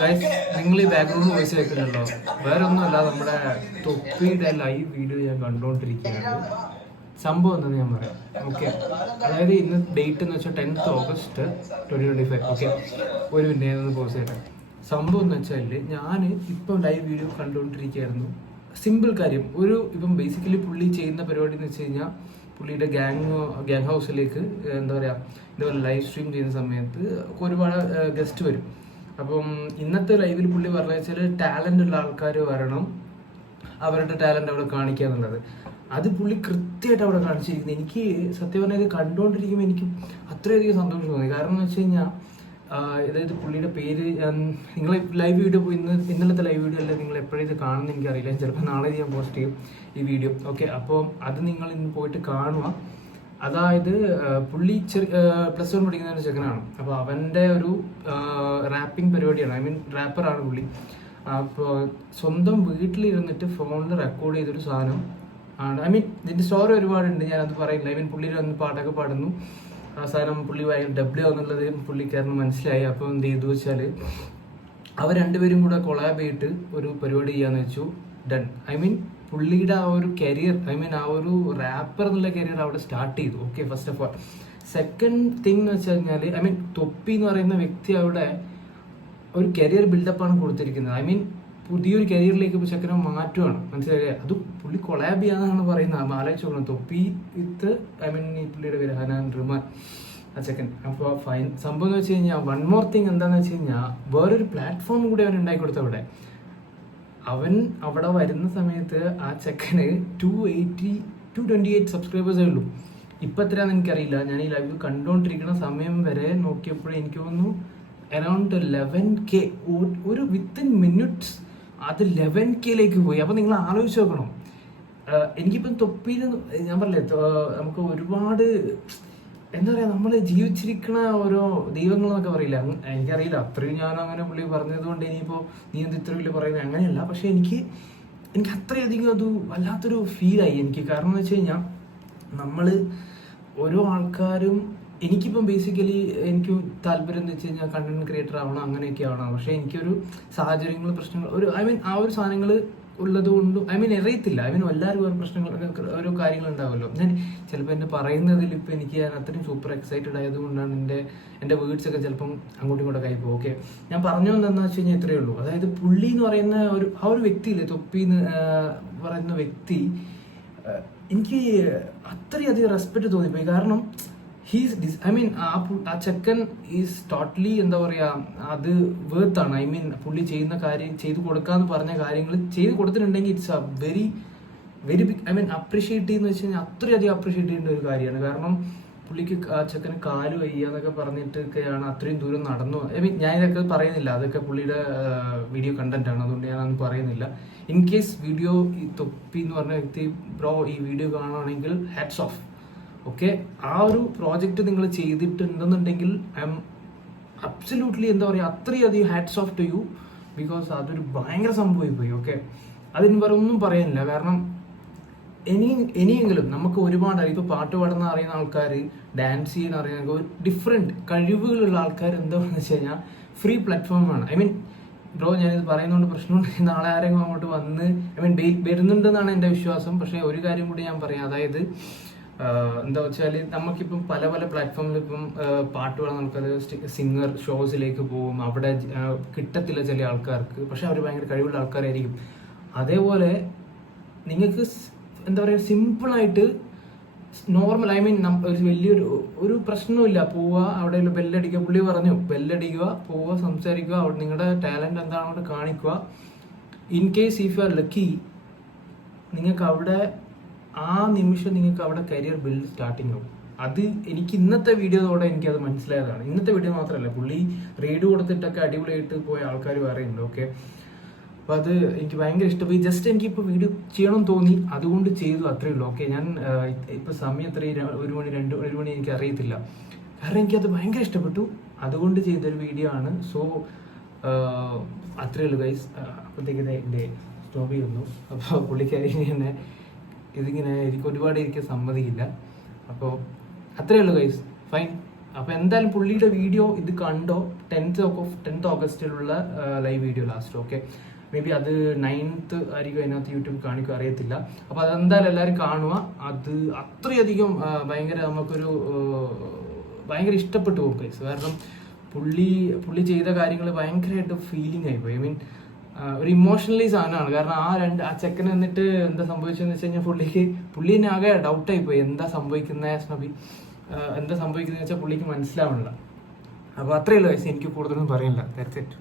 Guys, നിങ്ങൾ ഈ background voice കേൾക്കുന്നുണ്ടല്ലോ, വേറെ ഒന്നുമല്ല, നമ്മുടെ തൊപ്പിയുടെ ലൈവ് വീഡിയോ ഞാൻ കണ്ടുകൊണ്ടിരിക്കുകയാണ്. സംഭവം എന്താണെന്ന് ഞാൻ പറയാം. ഓക്കെ, അതായത് ഇന്ന് ഡേറ്റ് എന്ന് വെച്ചാൽ 10th August 2025. ഓക്കെ, ഒരു മിനിറ്റ് ഞാനൊന്ന് പോസ് ചെയ്യട്ടെ. സംഭവം എന്ന് വെച്ചാൽ ഞാൻ ഇപ്പം ലൈവ് വീഡിയോ കണ്ടുകൊണ്ടിരിക്കുകയായിരുന്നു. സിമ്പിൾ കാര്യം, ഇപ്പം ബേസിക്കലി പുള്ളി ചെയ്യുന്ന പരിപാടി എന്ന് വെച്ച് കഴിഞ്ഞാൽ പുള്ളിയുടെ ഗ്യാങ് ഹൗസിലേക്ക് എന്താ പറയുക, ഇതുപോലെ ലൈവ് സ്ട്രീം ചെയ്യുന്ന സമയത്ത് ഒരുപാട് ഗസ്റ്റ് വരും. അപ്പം ഇന്നത്തെ ലൈവിൽ പുള്ളി പറഞ്ഞു വെച്ചാൽ ടാലൻ്റ് ഉള്ള ആൾക്കാർ വരണം, അവരുടെ ടാലൻ്റ് അവിടെ കാണിക്കുക എന്നുള്ളത്. അത് പുള്ളി കൃത്യമായിട്ട് അവിടെ കാണിച്ചിരിക്കുന്നത്. എനിക്ക് സത്യം പറഞ്ഞാൽ ഇത് കണ്ടുകൊണ്ടിരിക്കുമ്പോൾ എനിക്ക് അത്രയധികം സന്തോഷം തോന്നി. കാരണം എന്ന് വെച്ച് കഴിഞ്ഞാൽ അതായത് പുള്ളിയുടെ പേര് നിങ്ങൾ ലൈവ് വീഡിയോ ഇന്നലത്തെ ലൈവ് വീഡിയോ അല്ല, നിങ്ങൾ എപ്പോഴും ഇത് കാണുമെന്ന് എനിക്കറിയില്ല. ചിലപ്പോൾ നാളെ ഞാൻ പോസ്റ്റ് ചെയ്യും ഈ വീഡിയോ. ഓക്കെ, അപ്പോൾ അത് നിങ്ങൾ ഇന്ന് പോയിട്ട് കാണുക. അതായത് പുള്ളി +1 പഠിക്കുന്ന ഒരു ചെക്കനാണ്. അപ്പോൾ അവൻ്റെ ഒരു റാപ്പിംഗ് പരിപാടിയാണ്. ഐ മീൻ റാപ്പറാണ് പുള്ളി. അപ്പോൾ സ്വന്തം വീട്ടിലിരുന്നിട്ട് ഫോണിൽ റെക്കോർഡ് ചെയ്തൊരു സാധനം ആണ്. ഐ മീൻ ഇതിൻ്റെ സ്റ്റോറി ഒരുപാടുണ്ട്, ഞാനത് പറയില്ല. ഐ മീൻ പുള്ളി വന്ന് പാട്ടൊക്കെ പാടുന്നു. അവസാനം പുള്ളി ഡബ്ല്യൂ എന്നുള്ളത് പുള്ളിക്കാരന് മനസ്സിലായി. അപ്പോൾ എന്ത് ചെയ്തു വെച്ചാൽ അവർ രണ്ടുപേരും കൂടെ കൊളാബ് ചെയ്തിട്ട് ഒരു പരിപാടി ചെയ്യാന്ന് വെച്ചു. ഡൺ. ഐ മീൻ പുള്ളിയുടെ ആ ഒരു കരിയർ, ഐ മീൻ ആ ഒരു റാപ്പർ എന്നുള്ള കരിയർ അവിടെ സ്റ്റാർട്ട് ചെയ്തു. Okay, first of all. Second thing എന്ന് വെച്ച് കഴിഞ്ഞാൽ ഐ മീൻ തൊപ്പി എന്ന് പറയുന്ന വ്യക്തി അവിടെ ഒരു കരിയർ ബിൽഡപ്പാണ് കൊടുത്തിരിക്കുന്നത്. ഐ മീൻ പുതിയൊരു കരിയറിലേക്ക് ഇപ്പോൾ ചെക്കനെ മാറ്റുകയാണ്, മനസ്സിലായി. അതും പുള്ളി കൊളാബ് ചെയ്യാന്നാണ് പറയുന്നത്. ആലോചിച്ച് നോക്കണം, തൊപ്പി വിത്ത് ഐ മീൻ ഈ പുള്ളിയുടെ പേര് ഹനാൻ റിമാൻ, ആ ചെക്കൻ. അപ്പോൾ ഫൈൻ. സംഭവം എന്ന് വെച്ച് കഴിഞ്ഞാൽ വൺ മോർ തിങ് എന്താണെന്ന് വെച്ച് കഴിഞ്ഞാൽ വേറൊരു പ്ലാറ്റ്ഫോം കൂടി അവൻ ഉണ്ടാക്കി കൊടുത്ത അവിടെ. അവൻ അവിടെ വരുന്ന സമയത്ത് ആ ചെക്കന് 228 സബ്സ്ക്രൈബേഴ്സേ ഉള്ളൂ. ഇപ്പം എത്രയാണെന്ന് എനിക്കറിയില്ല. ഞാൻ ഈ ലൈവ് കണ്ടുകൊണ്ടിരിക്കുന്ന സമയം വരെ നോക്കിയപ്പോഴും എനിക്ക് തോന്നുന്നു അറൗണ്ട് 11K. ഒരു വിത്തിൻ മിനിറ്റ്സ് അത് 11K പോയി. അപ്പം നിങ്ങൾ ആലോചിച്ച് നോക്കണം. എനിക്കിപ്പം തൊപ്പിയിൽ ഞാൻ പറഞ്ഞില്ലേ, നമുക്ക് ഒരുപാട് എന്താ പറയുക, നമ്മൾ ജീവിച്ചിരിക്കുന്ന ഓരോ ദൈവങ്ങളെന്നൊക്കെ പറയില്ല, എനിക്കറിയില്ല. അത്രയും ഞാൻ അങ്ങനെ പുള്ളി പറഞ്ഞത് കൊണ്ട് ഇനിയിപ്പോൾ നീ എന്ത് ഇത്ര വലിയ പറയുന്നത് അങ്ങനെയല്ല. പക്ഷെ എനിക്ക് അത്രയധികം അത് വല്ലാത്തൊരു ഫീലായി എനിക്ക്. കാരണം എന്ന് വെച്ച് കഴിഞ്ഞാൽ നമ്മൾ ഓരോ ആൾക്കാരും, എനിക്കിപ്പം ബേസിക്കലി എനിക്ക് താല്പര്യം എന്ന് വെച്ച് കഴിഞ്ഞാൽ കണ്ടന്റ് ക്രിയേറ്റർ ആവണം, അങ്ങനെയൊക്കെ ആവണം. പക്ഷെ എനിക്കൊരു സാഹചര്യങ്ങൾ, പ്രശ്നങ്ങൾ, ഐ മീൻ ആ ഒരു സാധനങ്ങൾ ഉള്ളത് കൊണ്ട് ഐ മീൻ അറിയത്തില്ല. ഐ മീൻ എല്ലാവർക്കും ഓരോ പ്രശ്നങ്ങൾ, ഓരോ കാര്യങ്ങൾ ഉണ്ടാവുമല്ലോ. ഞാൻ ചിലപ്പോൾ എന്നെ പറയുന്നതിൽ ഇപ്പം എനിക്ക് ഞാൻ അത്രയും സൂപ്പർ എക്സൈറ്റഡ് ആയതുകൊണ്ടാണ് എൻ്റെ വേർഡ്സ് ഒക്കെ ചിലപ്പം അങ്ങോട്ടും ഇങ്ങോട്ടൊക്കെ ആയിപ്പോൾ. ഓക്കെ, ഞാൻ പറഞ്ഞു എന്താണെന്ന് വെച്ച് കഴിഞ്ഞാൽ ഇത്രയേ ഉള്ളൂ. അതായത് പുള്ളി എന്ന് പറയുന്ന ആ ഒരു വ്യക്തിയില്ലേ, തൊപ്പി എന്ന് പറയുന്ന വ്യക്തി, എനിക്ക് അത്രയധികം റെസ്പെക്ട് തോന്നിപ്പോയി. കാരണം ഐ മീൻ ആ ചെക്കൻ ഈസ് ടോട്ടലി എന്താ പറയുക, അത് വേർത്താണ്. ഐ മീൻ പുള്ളി ചെയ്യുന്ന കാര്യം, ചെയ്തു കൊടുക്കാന്ന് പറഞ്ഞ കാര്യങ്ങൾ ചെയ്ത് കൊടുത്തിട്ടുണ്ടെങ്കിൽ it's a very big, I mean appreciate ചെയ്യുന്ന വെച്ച് കഴിഞ്ഞാൽ അത്രയധികം അപ്രീഷിയേറ്റ് ചെയ്യേണ്ട ഒരു കാര്യമാണ്. കാരണം പുള്ളിക്ക് ആ ചെക്കന് കാല് വയ്യ എന്നൊക്കെ പറഞ്ഞിട്ടൊക്കെയാണ് അത്രയും ദൂരം നടന്നു. ഐ മീൻ ഞാൻ ഇതൊക്കെ പറയുന്നില്ല, അതൊക്കെ പുള്ളിയുടെ വീഡിയോ കണ്ടന്റ് ആണ്, അതുകൊണ്ട് ഞാനതൊന്നും പറയുന്നില്ല. ഇൻ കേസ് വീഡിയോ ഈ തൊപ്പി എന്ന് പറഞ്ഞ വ്യക്തി ബ്രോ ഈ വീഡിയോ കാണുകയാണെങ്കിൽ ഹാറ്റ്സ് ഓഫ്. ഓക്കെ, ആ ഒരു പ്രോജക്റ്റ് നിങ്ങൾ ചെയ്തിട്ടുണ്ടെന്നുണ്ടെങ്കിൽ ഐ എം അബ്സല്യൂട്ട്ലി എന്താ പറയുക, അത്രയധികം hats off to you. Because അതൊരു ഭയങ്കര സംഭവമായി പോയി. ഓക്കെ, അതിന് വേറെ ഒന്നും പറയാനില്ല. കാരണം ഇനിയെങ്കിലും നമുക്ക് ഒരുപാട്, ഇപ്പോൾ പാട്ട് പാടുന്ന അറിയുന്ന ആൾക്കാർ, ഡാൻസ് ചെയ്യുന്ന അറിയുന്ന ഡിഫറെൻറ്റ് കഴിവുകളുള്ള ആൾക്കാർ എന്താണെന്ന് വെച്ച് കഴിഞ്ഞാൽ ഫ്രീ പ്ലാറ്റ്ഫോമാണ്. ഐ മീൻ ബ്രോ ഞാനിത് പറയുന്നതുകൊണ്ട് പ്രശ്നമുണ്ട്, നാളെ ആരെങ്കിലും അങ്ങോട്ട് വന്ന് ഐ മീൻ വരുന്നുണ്ടെന്നാണ് എൻ്റെ വിശ്വാസം. പക്ഷേ ഒരു കാര്യം കൂടി ഞാൻ പറയാം, അതായത് എന്താ വെച്ചാൽ നമുക്കിപ്പം പല പ്ലാറ്റ്ഫോമിൽ ഇപ്പം പാട്ട് പാടുന്ന ആൾക്കാർ സിംഗർ ഷോസിലേക്ക് പോകും, അവിടെ കിട്ടത്തില്ല ചില ആൾക്കാർക്ക്, പക്ഷെ അവർ ഭയങ്കര കഴിവുള്ള ആൾക്കാരായിരിക്കും. അതേപോലെ നിങ്ങൾക്ക് എന്താ പറയുക, സിമ്പിളായിട്ട് നോർമൽ, ഐ മീൻ ഒരു വലിയൊരു പ്രശ്നമില്ല, പോവുക അവിടെ ബെല്ലടിക്കുക, പുള്ളി പറഞ്ഞു ബെല്ലടിക്കുക, പോവുക, സംസാരിക്കുക, അവിടെ നിങ്ങളുടെ ടാലൻറ്റ് എന്താണോ അവിടെ കാണിക്കുക. In case if you are lucky, നിങ്ങൾക്ക് അവിടെ ആ നിമിഷം നിങ്ങൾക്ക് അവിടെ കരിയർ ബിൽഡ് സ്റ്റാർട്ടിങ് ആവും. അത് എനിക്ക് ഇന്നത്തെ വീഡിയോയോടെ എനിക്കത് മനസ്സിലായതാണ്. ഇന്നത്തെ വീഡിയോ മാത്രമല്ല, പുള്ളി റേഡിയോ കൊടുത്തിട്ടൊക്കെ അടിപൊളിയായിട്ട് പോയ ആൾക്കാർ വേറെ ഉണ്ട്. ഓക്കെ, അപ്പോൾ അത് എനിക്ക് ഭയങ്കര ഇഷ്ടമായി. ജസ്റ്റ് എനിക്കിപ്പോൾ വീഡിയോ ചെയ്യണമെന്ന് തോന്നി, അതുകൊണ്ട് ചെയ്തു, അത്രയേ ഉള്ളൂ. ഓക്കെ, ഞാൻ ഇപ്പോൾ സമയം എത്രയും 1 മണി 2 മണി എനിക്ക് അറിയത്തില്ല. കാരണം എനിക്കത് ഭയങ്കര ഇഷ്ടപ്പെട്ടു, അതുകൊണ്ട് ചെയ്തൊരു വീഡിയോ ആണ്. സോ അത്രയേ ഉള്ളൂ ഗൈസ്. അപ്പോഴത്തേക്ക് എൻ്റെ സ്റ്റോപ്പ് ചെയ്യുന്നു. അപ്പോൾ പുള്ളിക്കാരി തന്നെ ഇതിങ്ങനെ എനിക്ക് ഒരുപാട് ഇരിക്കാൻ സമ്മതിക്കില്ല. അപ്പോൾ അത്രയേ ഉള്ളൂ ഗൈസ്. ഫൈൻ. അപ്പൊ എന്തായാലും പുള്ളിയുടെ വീഡിയോ ഇത് കണ്ടോ, 10th ഓഗസ്റ്റിലുള്ള live video last. Okay, maybe അത് 9th ആയിരിക്കും അതിനകത്ത് യൂട്യൂബ് കാണിക്കും, അറിയത്തില്ല. അപ്പൊ അതെന്തായാലും എല്ലാവരും കാണുക. അത് അത്രയധികം ഭയങ്കര നമുക്കൊരു ഭയങ്കര ഇഷ്ടപ്പെട്ടു പോകും ഗൈസ്. കാരണം പുള്ളി ചെയ്ത കാര്യങ്ങൾ ഭയങ്കരമായിട്ട് ഫീലിംഗ് ആയിപ്പോയി. ഐ മീൻ ഒരു ഇമോഷണലി സാധനമാണ്. കാരണം ആ ചെക്കന് എന്നിട്ട് എന്താ സംഭവിച്ചതെന്ന് വെച്ച് കഴിഞ്ഞാൽ പുള്ളി തന്നെ ആകെ ഡൗട്ടായിപ്പോയി, എന്താ സംഭവിക്കുന്നത് എന്താ സംഭവിക്കുന്നത് വെച്ചാൽ പുള്ളിക്ക് മനസ്സിലാവണില്ല. അപ്പോൾ അത്രയല്ല ഗൈസ്, എനിക്ക് കൂടുതലൊന്നും പറയില്ല. That's it.